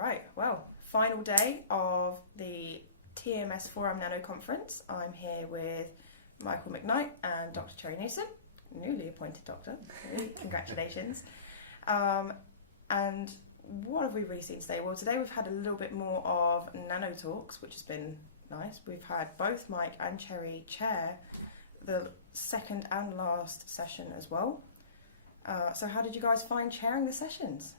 Right, well, final day of the TMS Forum Nano Conference. I'm here with Michael McKnight and Dr. Cherry Newsam, newly appointed doctor. Congratulations. And what have we really seen today? Well, today we've had a little bit more of nano talks, which has been nice. We've had both Mike and Cherry chair the second and last session as well. So how did you guys find chairing the sessions?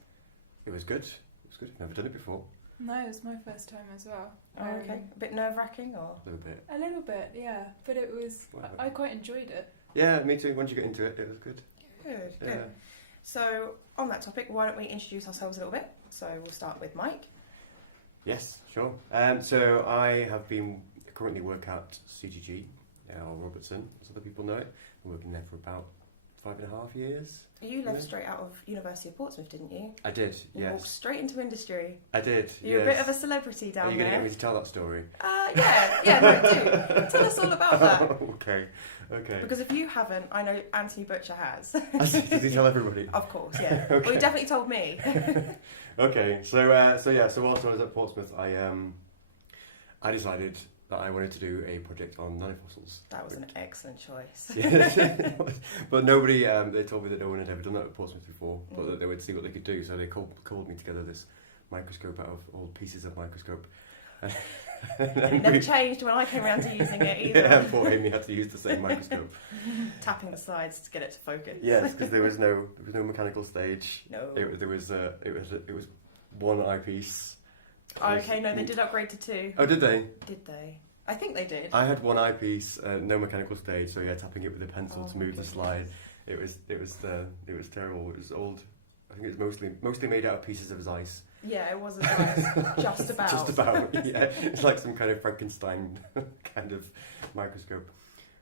It was good. It was good. Never done it before. No, it was my first time as well. Oh, okay. A bit nerve-wracking, or? A little bit. A little bit, yeah. But it was... I quite enjoyed it. Yeah, me too. Once you get into it, it was good. Good, Yeah. good. So, on that topic, why don't we introduce ourselves a little bit? So, we'll start with Mike. Yes, sure. So I have been currently work at CGG, or Robertson, as other people know it. I'm working there for about 5.5 years. You left straight out of University of Portsmouth, didn't you? I did, You yes. walked straight into industry. I did, You're a bit of a celebrity down Are you there. going to get me to tell that story? No, do. Tell us all about that. Okay. Because if you haven't, I know Anthony Butcher has. Does he tell everybody? Of course, yeah. Okay. Well, he definitely told me. Okay, so whilst I was at Portsmouth, I decided that I wanted to do a project on nanofossils. That was an excellent choice. Yeah. But nobody, they told me that no one had ever done that at Portsmouth before, but that they would see what they could do, so they called me together this microscope out of old pieces of microscope. It never changed when I came around to using it either. Yeah, poor Amy had to use the same microscope. Tapping the sides to get it to focus. Yes, because there was no mechanical stage. No. It was one eyepiece. Okay, no, they did upgrade to 2. Oh, did they? Did they? I think they did. I had one eyepiece, no mechanical stage, so yeah, tapping it with a pencil to move the goodness. slide. It was terrible. It was old. I think it was mostly made out of pieces of ice. Yeah, it was just about. Just about. Yeah, it's like some kind of Frankenstein kind of microscope.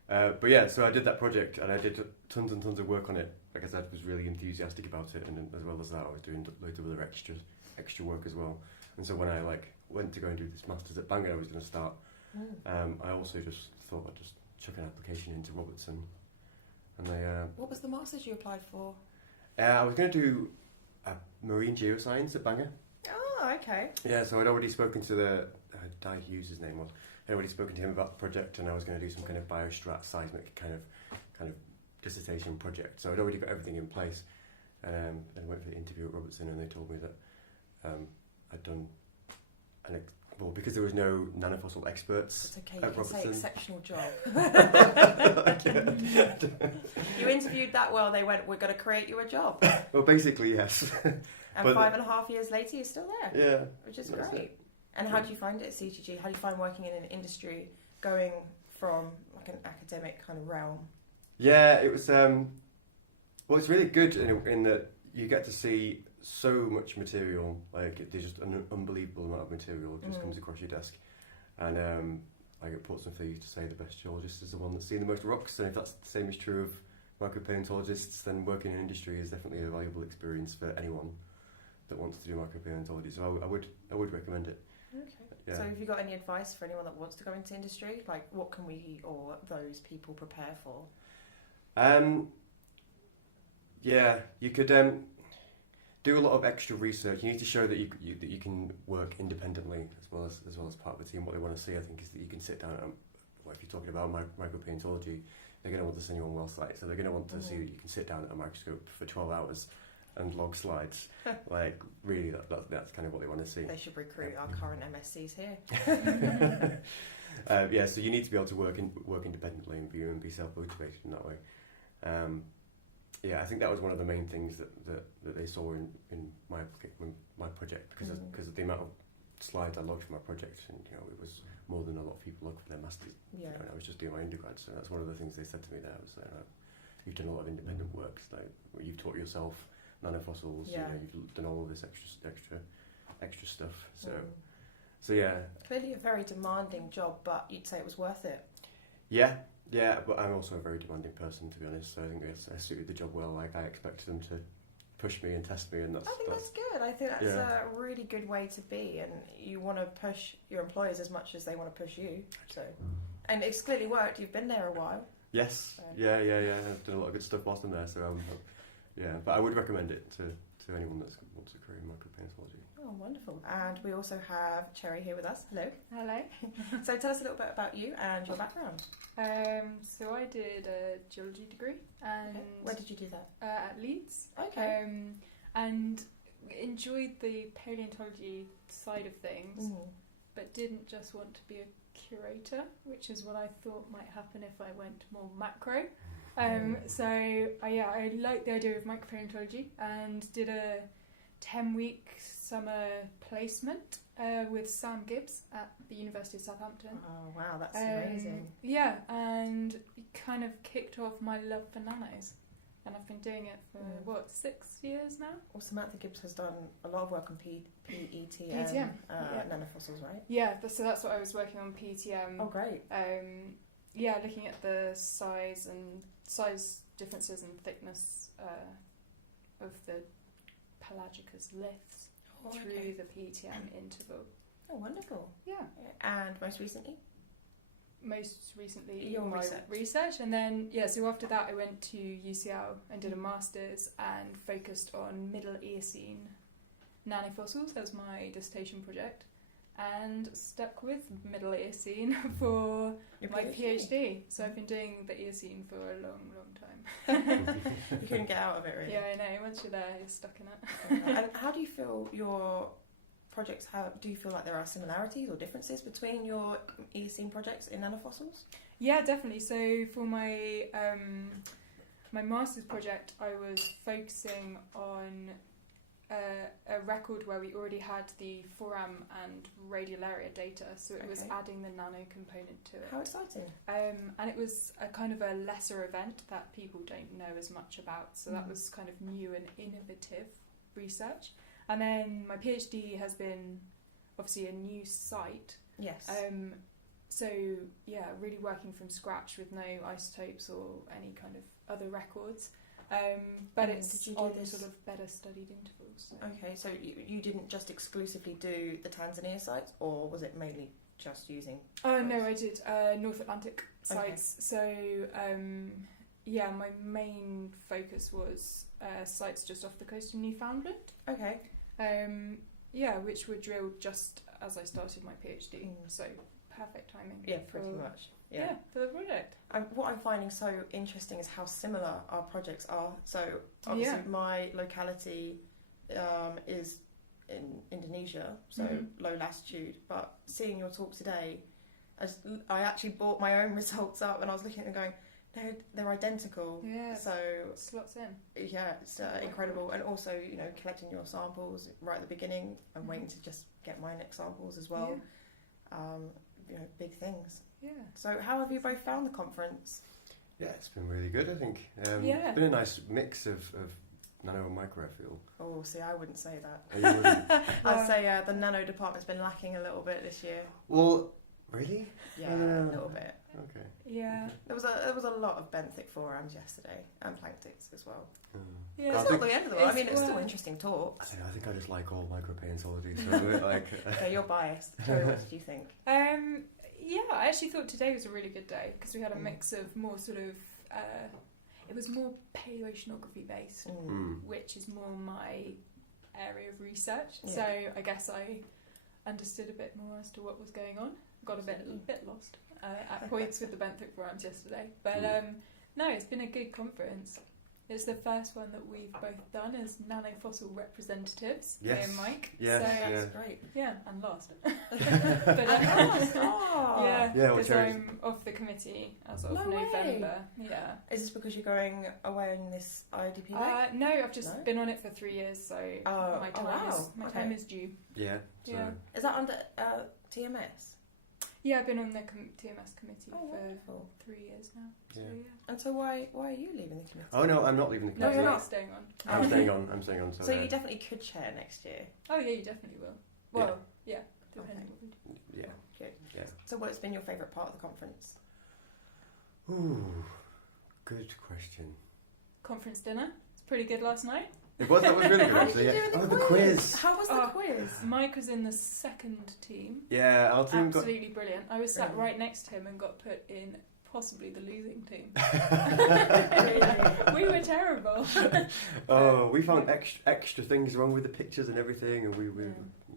But yeah, so I did that project and I did tons and tons of work on it. Like I said, I was really enthusiastic about it, and then, as well as that, I was doing loads of other extra work as well. And so when I went to go and do this masters at Bangor, I was going to start. I also just thought I'd just chuck an application into Robertson, and they. What was the masters you applied for? I was going to do marine geoscience at Bangor. Oh, okay. Yeah, so I'd already spoken to the Di Hughes, his name was. I'd already spoken to him about the project, and I was going to do some kind of biostrat seismic kind of dissertation project. So I'd already got everything in place, and I went for the interview at Robertson, and they told me that I'd done because there was no nanofossil experts. It's okay, at you can Robertson. say exceptional job. You interviewed that well, they went, we're going to create you a job. Well, basically, yes. And But 5.5 years later, you're still there. Yeah. Which is That's great. it. And how do you find it at CGG? How do you find working in an industry, going from like an academic kind of realm? Yeah, it was. Well, it's really good in that you get to see so much material. Like there's just an unbelievable amount of material that just comes across your desk. And like at Portsmouth, they used to say the best geologist is the one that's seen the most rocks. And if that's the same is true of micropaleontologists, then working in industry is definitely a valuable experience for anyone that wants to do micropaleontology. So I would recommend it. Okay. Yeah. So have you got any advice for anyone that wants to go into industry? Like what can we or those people prepare for? Yeah, you could do a lot of extra research. You need to show that you can work independently as well as part of the team. What they want to see, I think, is that you can sit down. If you're talking about micropaleontology, they're going to want to send you on well sites, so they're going to want to see that you can sit down at a microscope for 12 hours and log slides. Like really, that's kind of what they want to see. They should recruit our current MSCs here. Yeah, so you need to be able to work independently and be self-motivated in that way. Yeah, I think that was one of the main things that they saw in my project because of the amount of slides I logged for my project, and it was more than a lot of people log for their masters. Yeah. And I was just doing my undergrad, so that's one of the things they said to me there was you've done a lot of independent work, like you've taught yourself nanofossils. Yeah. You've done all of this extra stuff. So yeah. Clearly a very demanding job, but you'd say it was worth it. Yeah, but I'm also a very demanding person, to be honest. So I think I suited the job well. Like I expected them to push me and test me, and that's good. I think that's a really good way to be, and you want to push your employers as much as they want to push you. So, and it's clearly worked. You've been there a while. Yes. So. Yeah. I've done a lot of good stuff whilst I'm there. So yeah, but I would recommend it to for anyone that wants a career in micropalaeontology. Oh, wonderful. And we also have Cherry here with us. Hello. Hello. So tell us a little bit about you and your background. So I did a geology degree, and Okay. Where did you do that? at Leeds. Okay. And enjoyed the paleontology side of things, but didn't just want to be a curator, which is what I thought might happen if I went more macro. So I liked the idea of micropaleontology and did a 10-week summer placement with Sam Gibbs at the University of Southampton. Oh, wow, that's amazing. Yeah, and it kind of kicked off my love for nanos. And I've been doing it for, 6 years now? Well, Samantha Gibbs has done a lot of work on PETM, nanofossils, right? Yeah, so that's what I was working on, PETM. Oh, great. Looking at the size differences and thickness of the pelagicus liths through the PETM interval. Oh, wonderful. Yeah. And most recently? Most recently, Your my research. And then, so after that I went to UCL and did a master's and focused on Middle Eocene nanofossils as my dissertation project, and stuck with Middle Eocene for my PhD. So I've been doing the Eocene for a long, long time. You couldn't get out of it, really. Yeah, I know. Once you're there, you're stuck in it. And how do you feel your projects do you feel like there are similarities or differences between your Eocene projects in nanofossils? Yeah, definitely. So for my my master's project, I was focusing on a record where we already had the foram and radial area data, so it was adding the nano component to it. How exciting. And it was a kind of a lesser event that people don't know as much about, so that was kind of new and innovative research. And then my PhD has been obviously a new site. Yes. So yeah, really working from scratch with no isotopes or any kind of other records. But it's on sort of better studied intervals. So. Okay, so you didn't just exclusively do the Tanzania sites, or was it mainly just using? Oh no, I did North Atlantic sites. So my main focus was sites just off the coast of Newfoundland. Okay. Which were drilled just as I started my PhD. So perfect timing. Yeah, pretty much. Yeah, for the project. What I'm finding so interesting is how similar our projects are. So obviously my locality is in Indonesia, so low latitude. But seeing your talk today, I actually brought my own results up, and I was looking at them going, no, they're identical. Yeah. So slots in. Yeah, it's incredible. And also, collecting your samples right at the beginning and waiting to just get my next samples as well. Yeah. Big things. Yeah. So how have you both found the conference? Yeah, it's been really good, I think. It's been a nice mix of nano and micro, I feel. Oh, see, I wouldn't say that. Oh, you wouldn't? I'd say the nano department's been lacking a little bit this year. Well, really? Yeah, a little bit. Okay. Yeah. There was a lot of benthic forams yesterday, and planktics as well. Yeah. It's not the end of the world. I mean, it's still interesting talks. I think I just like all micropalaeontology, so Yeah, you're biased. Cherry, what did you think? I actually thought today was a really good day because we had a mix of more sort of it was more paleoceanography based, which is more my area of research. Yeah. So I guess I understood a bit more as to what was going on. Got a bit lost at points with the benthic forams yesterday, but no, it's been a good conference. It's the first one that we've both done as nanofossil representatives. Me and Mike. Yes, so, that's great. Yeah, and last. Because I'm off the committee as of November. Yeah. Is this because you're going away on this IDP day? No, I've just been on it for 3 years, so my time is due. Yeah. So. Yeah. Is that under TMS? Yeah, I've been on the TMS committee for wonderful. 3 years now. Yeah. So, And so why are you leaving the committee? Oh no, I'm not leaving the committee. No, you're not staying on. I'm staying on. I'm staying on. So you definitely could chair next year. Oh yeah, you definitely will. Well, yeah, depending what we do. Yeah. Good. Yeah. So what's been your favourite part of the conference? Ooh, good question. Conference dinner. It's pretty good last night. That was really good How actually. did you do in the quiz. How was the quiz? Mike was in the second team. Yeah, our team Absolutely brilliant. I was sat right next to him and got put in possibly the losing team. Really? We were terrible. Oh, we found extra things wrong with the pictures and everything, and we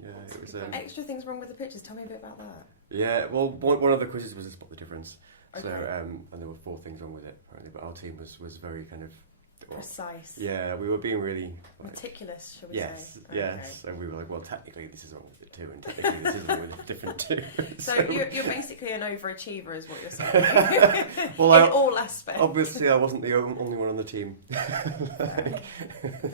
That's it was good. Extra things wrong with the pictures. Tell me a bit about that. yeah. Well, one of the quizzes was to spot the difference. So Okay. and there were 4 things wrong with it apparently, but our team was very kind of Precise. yeah, we were being really like, Meticulous, shall we yes, say? yes, and we were like, well, technically this is wrong with it too, and technically this is wrong with a different too. So you're basically an overachiever, is what you're saying. Well, in all aspects. obviously I wasn't the only one on the team, Fair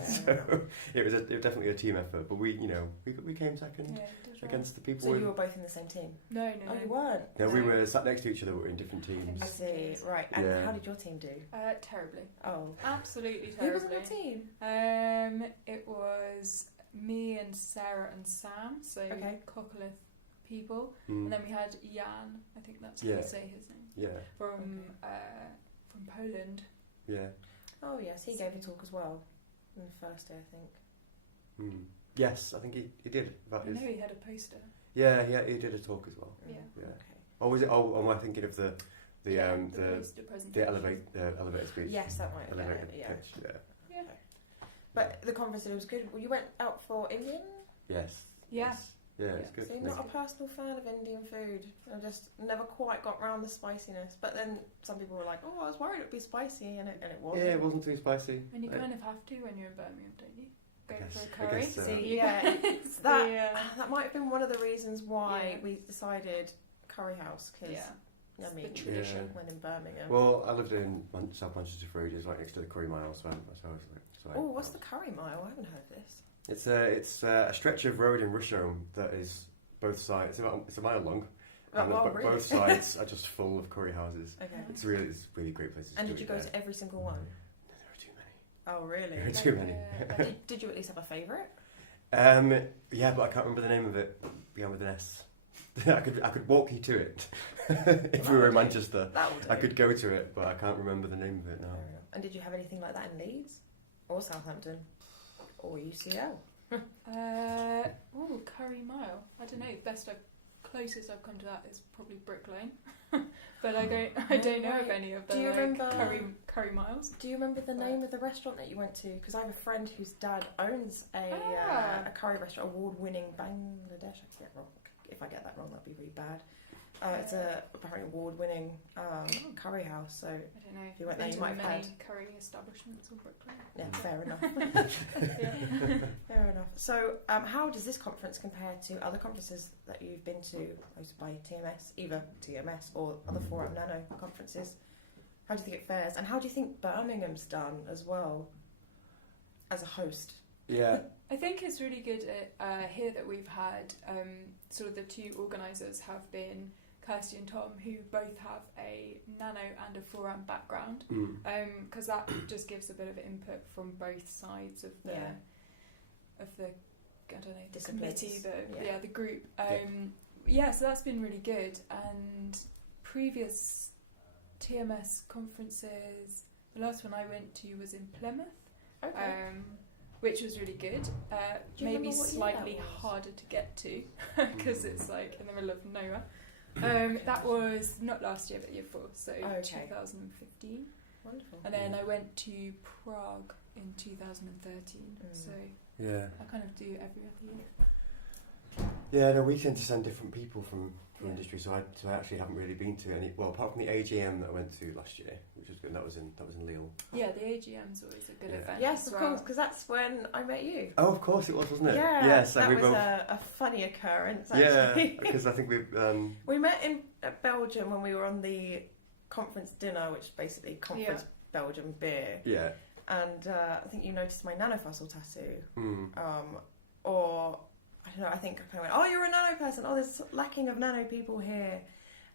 so enough. it was definitely a team effort. But we came second Yeah, it does right. against the people. So in- you were both in the same team? No. Oh, you weren't? no, we were sat next to each other, but in different teams. I see. Right. And Yeah. how did your team do? Terribly. Oh. Absolutely Who was on terribly. your team? It was me and Sarah and Sam, so Okay. Coccolith people, Mm. and then we had Jan. I think that's how Yeah. you say his name. Yeah, From Poland. yeah. Oh, yes. He gave a talk as well on the first day, I think. Mm. Yes, I think he did. About I his, know he had a poster. yeah, he did a talk as well. Yeah. Yeah. Okay. Oh, was it? Oh, am I thinking of the poster presentation. the elevator speech? Yes, that might have Elevator been it, yeah. pitch. Yeah. Yeah. But the conference was good. Well, you went out for Indian? Yes. Yeah. Yes. Yeah, it's good. So you're not a personal fan of Indian food. I just never quite got round the spiciness. But then some people were like, "Oh, I was worried it'd be spicy," and it wasn't. Yeah, it wasn't too spicy. And you Like- kind of have to when you're in Birmingham, don't you? Go I guess- for a I curry. guess so. See, You yeah, guys- that might have been one of the reasons why Yeah. we decided Curry House, because yeah. I mean, the tradition. Yeah. when in Birmingham. Well, I lived in South Manchester for ages, like next to the Curry Mile, so I was like, Oh, what's the Curry Mile? I haven't heard of this. It's a stretch of road in Rusholme that is both sides. It's a mile long, and Oh, but really? both sides are just full of curry houses. Okay. It's really great places. And to did you eat go there. to every single one? No, there are too many. Oh, really? There are too many. Did you at least have a favourite? Yeah, but I can't remember the name of it. Began with an S. I could walk you to it if we were in Manchester. That will do. I could go to it, but I can't remember the name of it now. Fair enough. And did you have anything like that in Leeds? Or Southampton? Or UCL? Curry Mile. I don't know. Closest I've come to that is probably Brick Lane, but I don't know of any of the Do you remember- curry miles. Do you remember the name of the restaurant that you went to? Because I have a friend whose dad owns a curry restaurant, award-winning Bangladesh. If I get that wrong, that'd be really bad. It's a apparently award-winning curry house. So I don't know. If you went there, Been you to might have many had- curry establishments on Brick Lane. yeah, fair enough. Yeah. Fair enough. So, how does this conference compare to other conferences that you've been to, hosted by TMS, either TMS or other Forum Nano conferences? How do you think it fares? And how do you think Birmingham's done as well, as a host? Yeah. I think it's really good here that we've had sort of the two organisers have been Kirsty and Tom, who both have a nano and a forum background, because that just gives a bit of input from both sides of the I don't know, the Disciplines. committee, Yeah. the group. Yeah. So that's been really good. And previous TMS conferences, the last one I went to was in Plymouth. Okay. Which was really good. Do you Maybe remember what year slightly that was? harder to get to because it's like in the middle of nowhere. That was not last year, but year 4, so Okay. 2015. Wonderful. And then I went to Prague in 2013. So Yeah. I kind of do every other year. Yeah, no, we tend to send different people from Yeah. industry, so I actually haven't really been to any. Well, apart from the AGM that I went to last year, which was good. That was in Lille. Yeah, the AGM's always a good Yeah. event. Yes, as of well. course, because that's when I met you. Oh, of course it was, wasn't it? Yeah, Yes, that and was we both. a funny occurrence. Yeah, Actually. because I think we've. We met in Belgium when we were on the conference dinner, which is basically conference Belgium beer. Yeah. And I think you noticed my nanofossil tattoo. Mm. Or, I don't know, I think I kind of went, oh, you're a nano person. Oh, there's lacking of nano people here.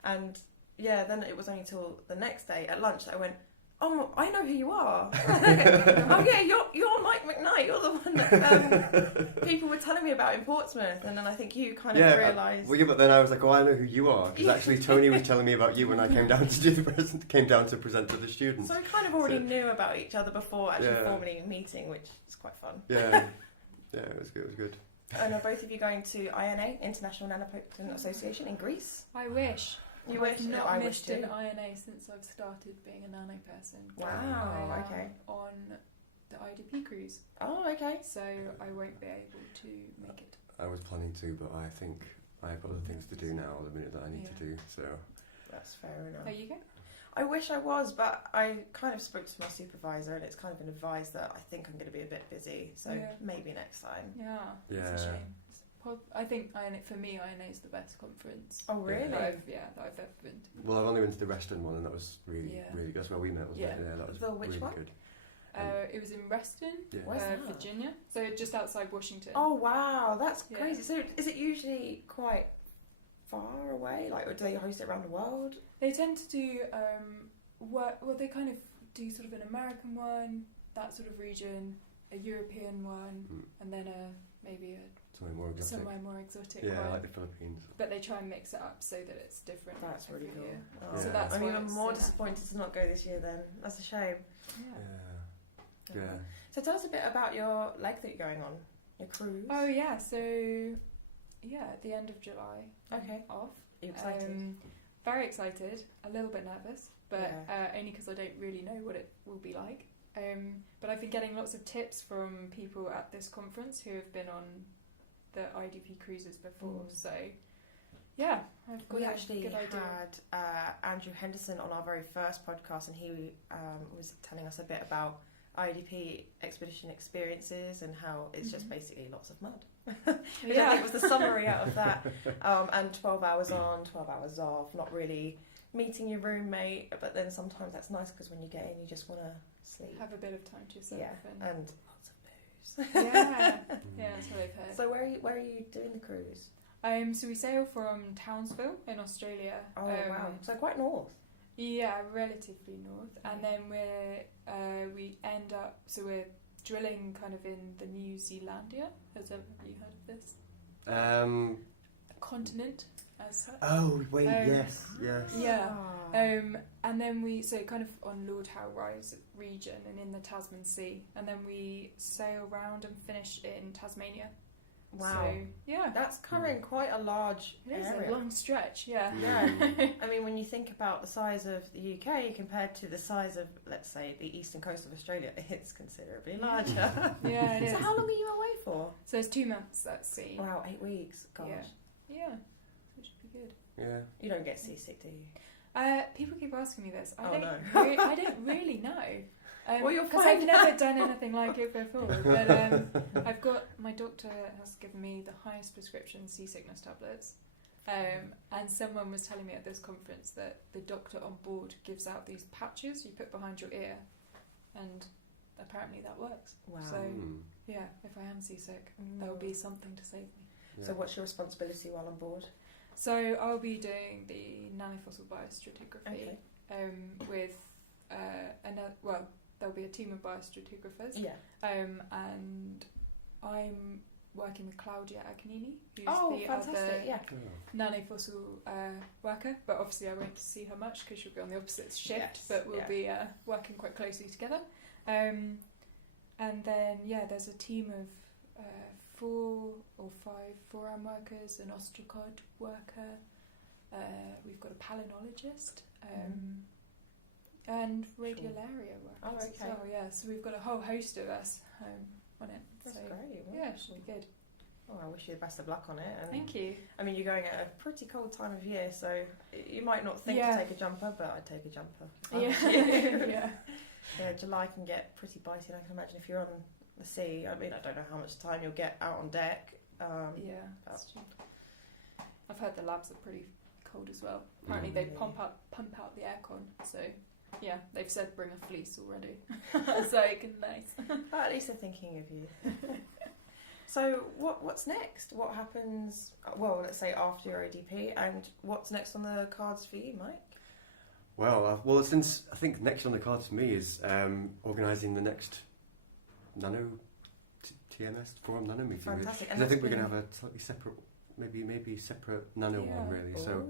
And yeah, then it was only till the next day at lunch that I went, oh, I know who you are. Oh yeah, you're Mike McKnight. You're the one that people were telling me about in Portsmouth. And then I think you kind of realised. Well, yeah, but then I was like, oh, I know who you are, because actually Tony was telling me about you when I came down to do the present to the students. So we kind of already knew about each other before actually Yeah. formally meeting, which is quite fun. Yeah, yeah, it was good. It was good. And are both of you going to INA, International Nannoplankton Association, in Greece? I wish. You wish? I've not I wish missed too. an INA since I've started being a nano person. Wow, I am okay. on the IDP cruise, Oh, okay. so I won't be able to make it. I was planning to, but I think I have other things to do now. The minute that I need to do, so That's fair enough. There you go. I wish I was, but I kind of spoke to my supervisor, and it's kind of been advised that I think I'm going to be a bit busy, so maybe next time. Yeah, it's a shame. I think for me, INA is the best conference. Oh, really? That I've ever been to. Well, I've only been to the Reston one, and that was really good. That's where we met, wasn't it? Yeah, that was which really one? good. It was in Reston, Where's that? Virginia, so just outside Washington. Oh wow, that's crazy. So is it usually quite far away? Like, or do they host it around the world? They tend to do they kind of do sort of an American one, that sort of region, a European one, and then maybe somewhere more exotic yeah, one. like the Philippines. But they try and mix it up so that it's different. That's really cool. Oh. So that's I'm why even it's more so disappointed to not go this year then. That's a shame. Yeah. So tell us a bit about your leg that you're going on, your cruise. Oh yeah, so at the end of July. Okay. Off. Are you excited? Very excited, a little bit nervous, but only because I don't really know what it will be like. But I've been getting lots of tips from people at this conference who have been on the IDP cruises before. So yeah, I've got we a actually good idea. had Andrew Henderson on our very first podcast, and he was telling us a bit about IDP expedition experiences and how it's just basically lots of mud. Which I think was the summary out of that. And 12 hours on, 12 hours off, not really meeting your roommate, but then sometimes that's nice because when you get in you just want to sleep. Have a bit of time to yourself. And lots of booze. Yeah, that's what I've heard. So where are you doing the cruise? So we sail from Townsville in Australia. Oh wow, so quite north. Yeah, relatively north, and then we end up. So we're drilling kind of in the New Zealandia. Have you heard of this? A continent as such. Oh wait, yes. Yeah. And then we kind of on Lord Howe Rise region and in the Tasman Sea, and then we sail round and finish in Tasmania. Wow. So, yeah. That's covering quite a large area. It is a long stretch, yeah. I mean, when you think about the size of the UK compared to the size of, let's say, the eastern coast of Australia, it's considerably larger. Yeah, it is. So how long are you away for? So it's 2 months at sea. Wow, 8 weeks. Gosh. Yeah. Which should be good. Yeah. You don't get seasick, do you? People keep asking me this. I don't really know. Well, you're because fine. I've never done anything like it before. But I've got, my doctor has given me the highest prescription seasickness tablets. And someone was telling me at this conference that the doctor on board gives out these patches you put behind your ear, and apparently that works. Wow. So yeah, if I am seasick, there will be something to save me. Yeah. So what's your responsibility while on board? So I'll be doing the nanofossil biostratigraphy with there'll be a team of biostratigraphers. Yeah. And I'm working with Claudia Agnini, who's the fantastic. other nanofossil worker. But obviously I won't see her much because she'll be on the opposite shift. But we'll be working quite closely together. And then there's a team of 4 or 5 foram workers, an ostracod worker. We've got a palynologist. And radiolaria workers. Oh, okay. As well, yeah. So we've got a whole host of us on it. That's so, great. Yeah, it should be good. Oh, I wish you the best of luck on it. And thank you. I mean, you're going at a pretty cold time of year, so you might not think to take a jumper, but I'd take a jumper. Yeah, July can get pretty biting. I can imagine if you're on the sea. I mean, I don't know how much time you'll get out on deck. That's true. I've heard the labs are pretty cold as well. Apparently they pump out the aircon, so yeah, they've said bring a fleece already, so it can be nice. But at least they're thinking of you. So what's next? What happens? Well, let's say after your ODP, and what's next on the cards for you, Mike? Well, since I think next on the cards for me is organising the next Nano TMS Forum Nano meeting. Fantastic. Because I think we're going to have a slightly separate, maybe separate Nano one really. So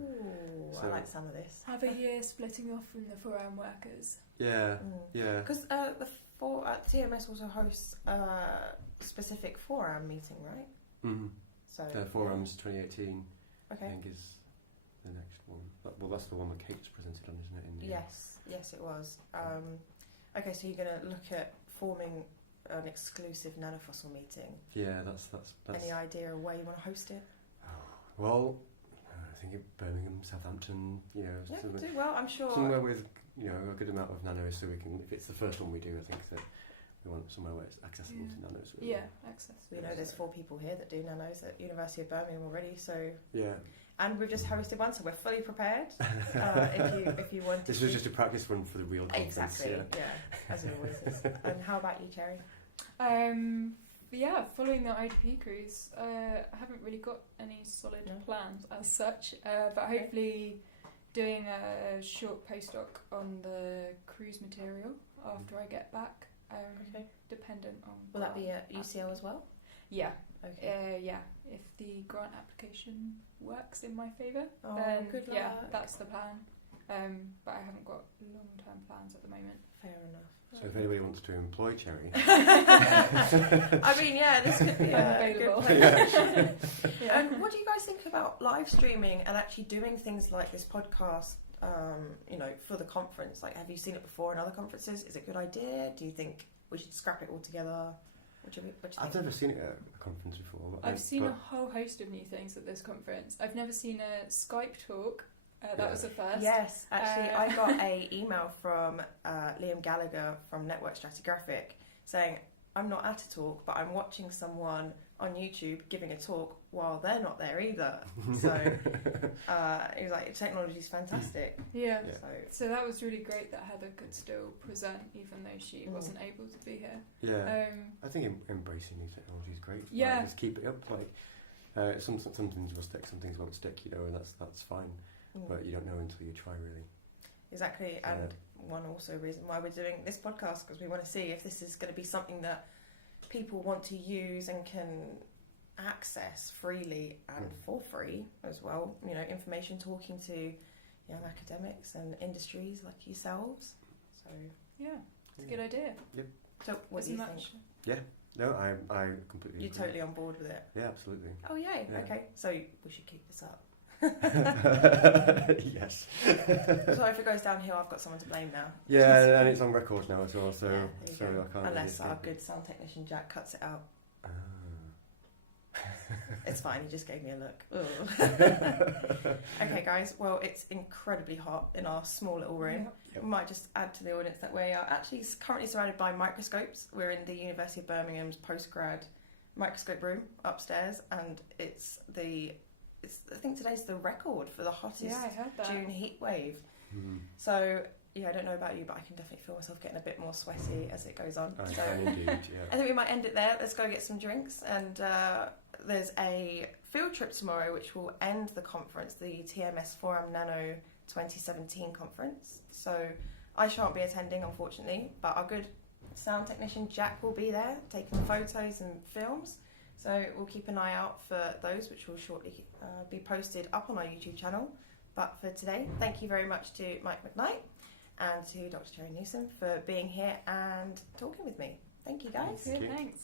I like some of this. Have a year splitting off from the forum workers. Yeah. Because the TMS also hosts a specific forum meeting, right? Mm-hmm. So Forums 2018. Okay. I think is the next one? Well, that's the one that Kate's presented on, isn't it? In the Yes, it was. Okay, so you're going to look at forming an exclusive nanofossil meeting. Yeah, that's. Any idea of where you want to host it? Well, I think Birmingham, Southampton, Yeah, do well. I'm sure. somewhere with a good amount of nanos, so we can. If it's the first one we do, I think that we want somewhere where it's accessible to nanos. Really. Yeah, access. We know there's 4 people here that do nanos at University of Birmingham already. So Yeah. and we've just hosted one, so we're fully prepared. If you want. This was just a practice run for the real conference. Exactly. Yeah, as it always is. And how about you, Cherry? Yeah, following the IDP cruise, I haven't really got any solid plans as such, but hopefully doing a short postdoc on the cruise material after I get back, dependent on... Will that be at UCL as well? Yeah. Okay. Yeah, if the grant application works in my favour, Oh, then good luck. yeah, that's the plan. But I haven't got long-term plans at the moment. Fair enough. So if anybody wants to employ Cherry, I mean, yeah, this could be a good Available. place. And what do you guys think about live streaming and actually doing things like this podcast? For the conference. Like, have you seen it before in other conferences? Is it a good idea? Do you think we should scrap it all together? What do you think? I've never seen it at a conference before. I've seen a whole host of new things at this conference. I've never seen a Skype talk. That was the first. Yes, actually, I got an email from Liam Gallagher from Network Stratigraphic saying, I'm not at a talk, but I'm watching someone on YouTube giving a talk while they're not there either. So he was like, technology's fantastic. Yeah. So that was really great that Heather could still present even though she wasn't able to be here. Yeah. I think embracing new technology is great. Yeah. Like, just keep it up. Like some things will stick, some things won't stick. And that's fine. But you don't know until you try, really. Exactly, and one also reason why we're doing this podcast, because we want to see if this is going to be something that people want to use and can access freely and for free as well. Information talking to young academics and industries like yourselves. So yeah, it's a good idea. Yep. So what do you think? Yeah. No, I completely. You're agree. totally on board with it. Yeah, absolutely. Oh yay! Yeah. Okay, so we should keep this up. Yes. So if it goes downhill, I've got someone to blame now. Yeah, and it's on record now as well, so yeah, sorry I can't. Unless our good sound technician Jack cuts it out. It's fine, he just gave me a look. Okay guys, well it's incredibly hot in our small little room. Yep. We might just add to the audience that we are actually currently surrounded by microscopes. We're in the University of Birmingham's postgrad microscope room upstairs, and I think today's the record for the hottest June heat wave. So yeah, I don't know about you, but I can definitely feel myself getting a bit more sweaty as it goes on. I can indeed, yeah. I think we might end it there. Let's go get some drinks, and there's a field trip tomorrow which will end the conference, the TMS Forum Nano 2017 conference. So I shan't be attending, unfortunately, but our good sound technician Jack will be there taking photos and films. So we'll keep an eye out for those, which will shortly be posted up on our YouTube channel. But for today, thank you very much to Mike McKnight and to Dr. Cherry Newsam for being here and talking with me. Thank you, guys. Thanks.